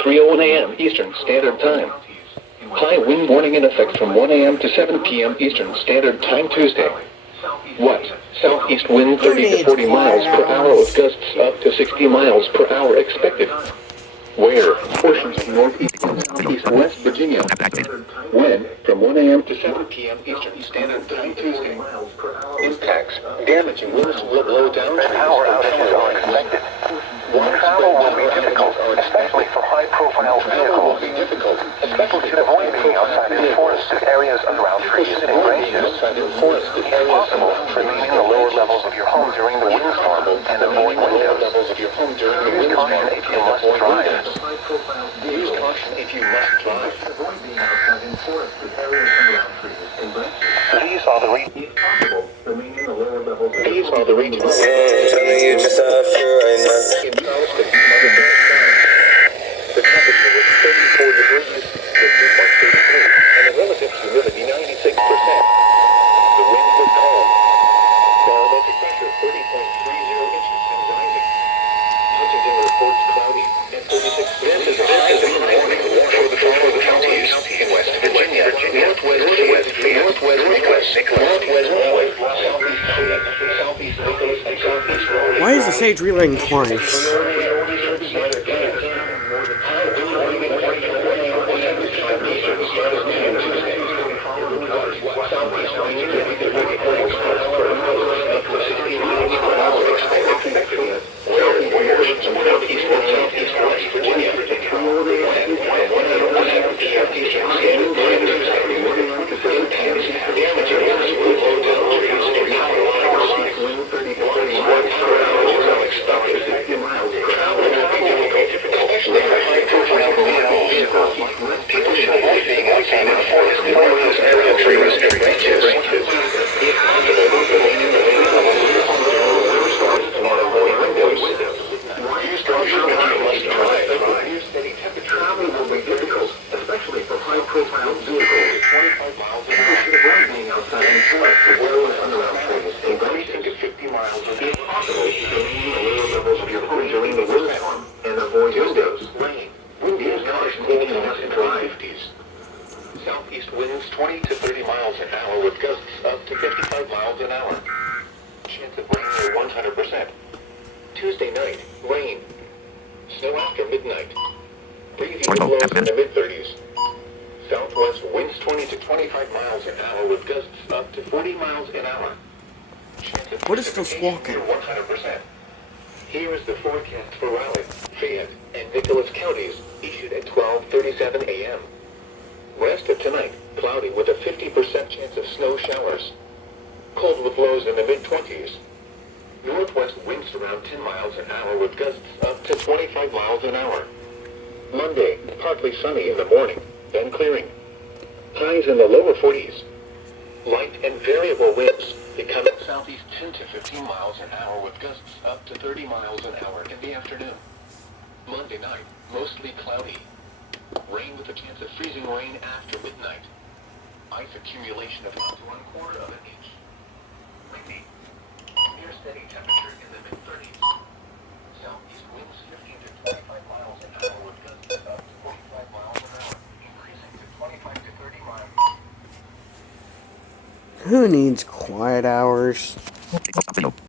3:01 a.m. Eastern Standard Time. High wind warning in effect from 1 a.m. to 7 p.m. Eastern Standard Time Tuesday. West, southeast wind 30 to 40 miles per hour with gusts up to 60 miles per hour expected. Where? Portions of northeast and southeast West Virginia. Wind from 1 a.m. to 7 p.m. Eastern Standard Time Tuesday. Impacts. Damaging winds will blow down trees. Power outages are expected. Travel will be difficult, especially for high-profile vehicles. People should avoid being outside in forested areas around trees and branches. If possible, remain in the lower levels of your home during the windstorm and avoid windows. Use caution if you must drive. Use caution if you must drive. These are the regions. These are the regions. Telling you just how I feel right now. In Charleston, Mother the temperature was 34 degrees, the dew point 33, and the relative humidity 96%. The wind was calm. Barometric pressure 30.30 inches and rising. Huntington reports cloudy and 36. This is a warning for the following counties in West Virginia, Northwest Why is the sage relaying twice? Southeast winds 20 to 30 miles an hour with gusts up to 55 miles an hour. Chance of rain near 100%. Tuesday night, rain. Snow after midnight. Breezy blows in the mid-30s. Southwest winds 20 to 25 miles an hour with gusts up to 40 miles an hour. Chance of What is still squawking? 100%. Here is the forecast for Raleigh, Fayette, and Nicholas counties issued at 12:37 a.m. Rest of tonight, cloudy with a 50% chance of snow showers. Cold with lows in the mid-20s. Northwest winds around 10 miles an hour with gusts up to 25 miles an hour. Monday, partly sunny in the morning, then clearing. Highs in the lower 40s. Light and variable winds becoming southeast 10 to 15 miles an hour with gusts up to 30 miles an hour in the afternoon. Monday night, mostly cloudy. Rain with a chance of freezing rain after midnight. Ice accumulation of up to 1/4 of an inch. Windy. Near steady temperature in the mid-30s. Southeast winds 15 to 25 miles an hour with gusts up to 45 miles an hour, increasing to 25 to 30 miles. Who needs quiet hours?